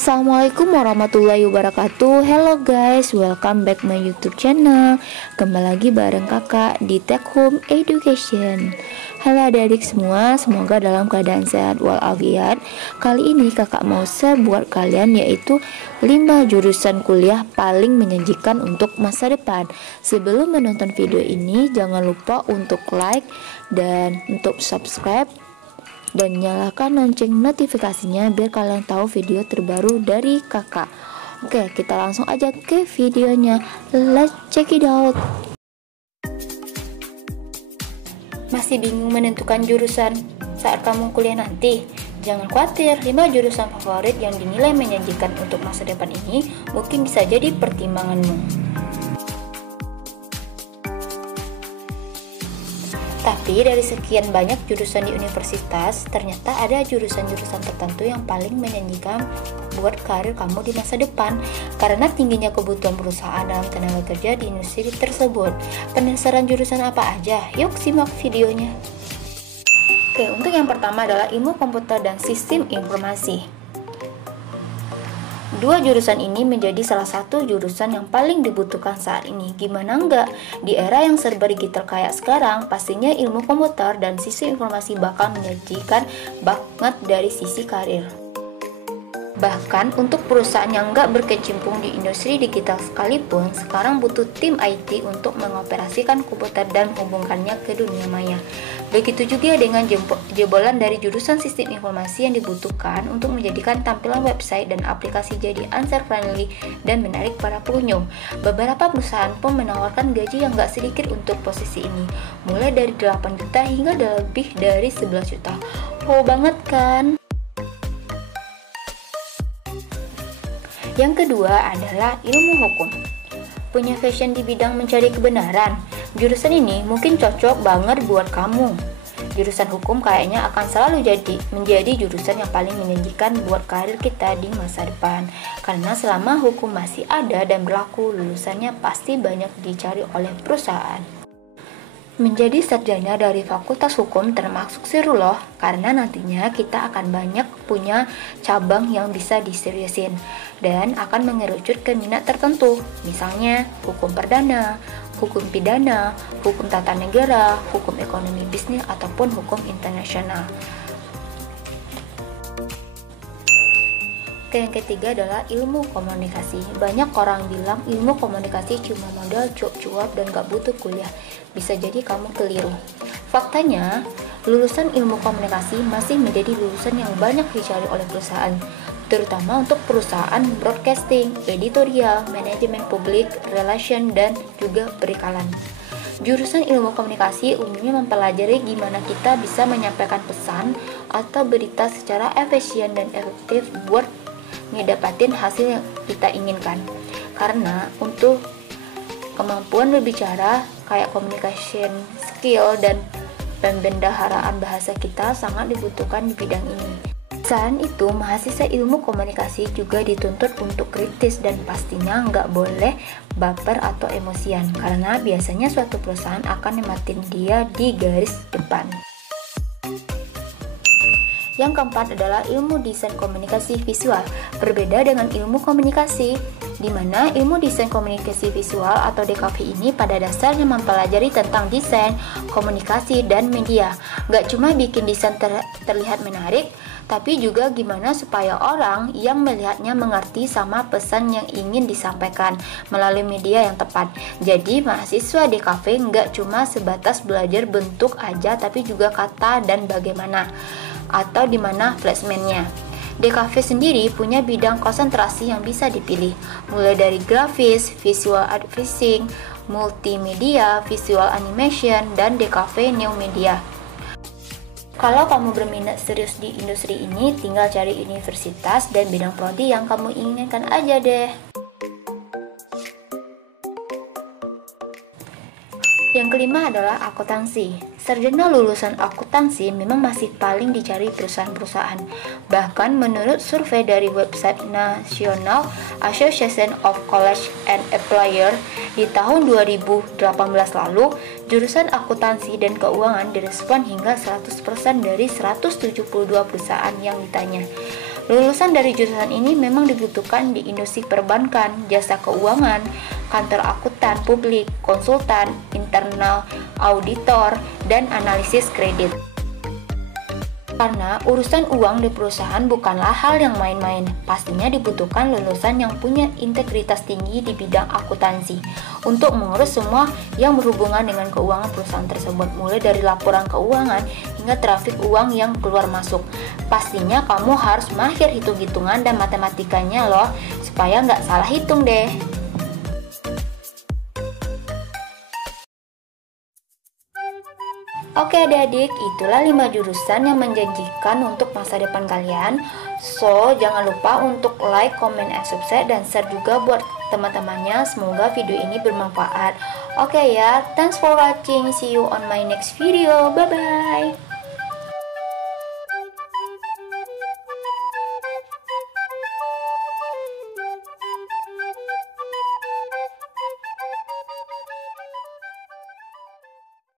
Assalamualaikum warahmatullahi wabarakatuh. Hello guys, welcome back my YouTube channel. Kembali lagi bareng kakak di Tech Home Education. Halo adik-adik semua, semoga dalam keadaan sehat walafiat. Kali ini kakak mau share buat kalian yaitu 5 jurusan kuliah paling menjanjikan untuk masa depan. Sebelum menonton video ini, jangan lupa untuk like dan untuk subscribe dan nyalakan lonceng notifikasinya biar kalian tahu video terbaru dari kakak. Oke, kita langsung aja ke videonya. Let's check it out. Masih bingung menentukan jurusan saat kamu kuliah nanti? Jangan khawatir, 5 jurusan favorit yang dinilai menjanjikan untuk masa depan ini mungkin bisa jadi pertimbanganmu. Tapi dari sekian banyak jurusan di universitas, ternyata ada jurusan-jurusan tertentu yang paling menjanjikan buat karir kamu di masa depan karena tingginya kebutuhan perusahaan dalam tenaga kerja di industri tersebut. Penasaran jurusan apa aja? Yuk simak videonya. Oke, untuk yang pertama adalah ilmu komputer dan sistem informasi. Dua jurusan ini menjadi salah satu jurusan yang paling dibutuhkan saat ini. Gimana enggak? Di era yang serba digital kayak sekarang, pastinya ilmu komputer dan sistem informasi bakal menjanjikan banget dari sisi karir. Bahkan untuk perusahaan yang nggak berkecimpung di industri digital sekalipun, sekarang butuh tim IT untuk mengoperasikan komputer dan menghubungkannya ke dunia maya. Begitu juga dengan jebolan dari jurusan sistem informasi yang dibutuhkan untuk menjadikan tampilan website dan aplikasi jadi user-friendly dan menarik para pengunjung. Beberapa perusahaan pun menawarkan gaji yang nggak sedikit untuk posisi ini, mulai dari 8 juta hingga lebih dari 11 juta. Wow banget kan? Yang kedua adalah ilmu hukum. Punya passion di bidang mencari kebenaran? Jurusan ini mungkin cocok banget buat kamu. Jurusan hukum kayaknya akan selalu menjadi jurusan yang paling menjanjikan buat karir kita di masa depan. Karena selama hukum masih ada dan berlaku, lulusannya pasti banyak dicari oleh perusahaan. Menjadi sarjana dari fakultas hukum termasuk seru loh, karena nantinya kita akan banyak punya cabang yang bisa diseriusin dan akan mengerucut ke minat tertentu, misalnya hukum perdana, hukum pidana, hukum tata negara, hukum ekonomi bisnis, ataupun hukum internasional. Yang ketiga adalah ilmu komunikasi. Banyak orang bilang ilmu komunikasi cuma modal cuap-cuap dan gak butuh kuliah. Bisa jadi kamu keliru. Faktanya, lulusan ilmu komunikasi masih menjadi lulusan yang banyak dicari oleh perusahaan, terutama untuk perusahaan broadcasting, editorial, manajemen publik, relation, dan juga perikalan. Jurusan ilmu komunikasi umumnya mempelajari gimana kita bisa menyampaikan pesan atau berita secara efisien dan efektif buat ngedapatin hasil yang kita inginkan. Karena untuk kemampuan berbicara kayak communication skill dan pembendaharaan bahasa kita sangat dibutuhkan di bidang ini. Selain itu, mahasiswa ilmu komunikasi juga dituntut untuk kritis dan pastinya nggak boleh baper atau emosian karena biasanya suatu perusahaan akan nematin dia di garis depan. Yang keempat adalah ilmu desain komunikasi visual. Berbeda dengan ilmu komunikasi, di mana ilmu desain komunikasi visual atau DKV ini pada dasarnya mempelajari tentang desain, komunikasi, dan media. Gak cuma bikin desain terlihat menarik, tapi juga gimana supaya orang yang melihatnya mengerti sama pesan yang ingin disampaikan melalui media yang tepat. Jadi mahasiswa DKV gak cuma sebatas belajar bentuk aja, tapi juga kata dan bagaimana atau di mana placementnya. DKV sendiri punya bidang konsentrasi yang bisa dipilih, mulai dari grafis, visual advertising, multimedia, visual animation, dan DKV new media. Kalau kamu berminat serius di industri ini, tinggal cari universitas dan bidang prodi yang kamu inginkan aja deh. Yang kelima adalah akuntansi. Sarjana lulusan akuntansi memang masih paling dicari perusahaan-perusahaan. Bahkan menurut survei dari website National Association of College and Employer di tahun 2018 lalu, jurusan akuntansi dan keuangan direspon hingga 100% dari 172 perusahaan yang ditanya. Lulusan dari jurusan ini memang dibutuhkan di industri perbankan, jasa keuangan, kantor akuntan publik, konsultan, internal, auditor, dan analisis kredit. Karena urusan uang di perusahaan bukanlah hal yang main-main, pastinya dibutuhkan lulusan yang punya integritas tinggi di bidang akuntansi untuk mengurus semua yang berhubungan dengan keuangan perusahaan tersebut, mulai dari laporan keuangan hingga trafik uang yang keluar masuk. Pastinya kamu harus mahir hitung-hitungan dan matematikanya loh, supaya nggak salah hitung deh. Oke adik-adik, itulah 5 jurusan yang menjanjikan untuk masa depan kalian. So, jangan lupa untuk like, comment, and subscribe, dan share juga buat teman-temannya. Semoga video ini bermanfaat. Oke ya, thanks for watching. See you on my next video. Bye-bye.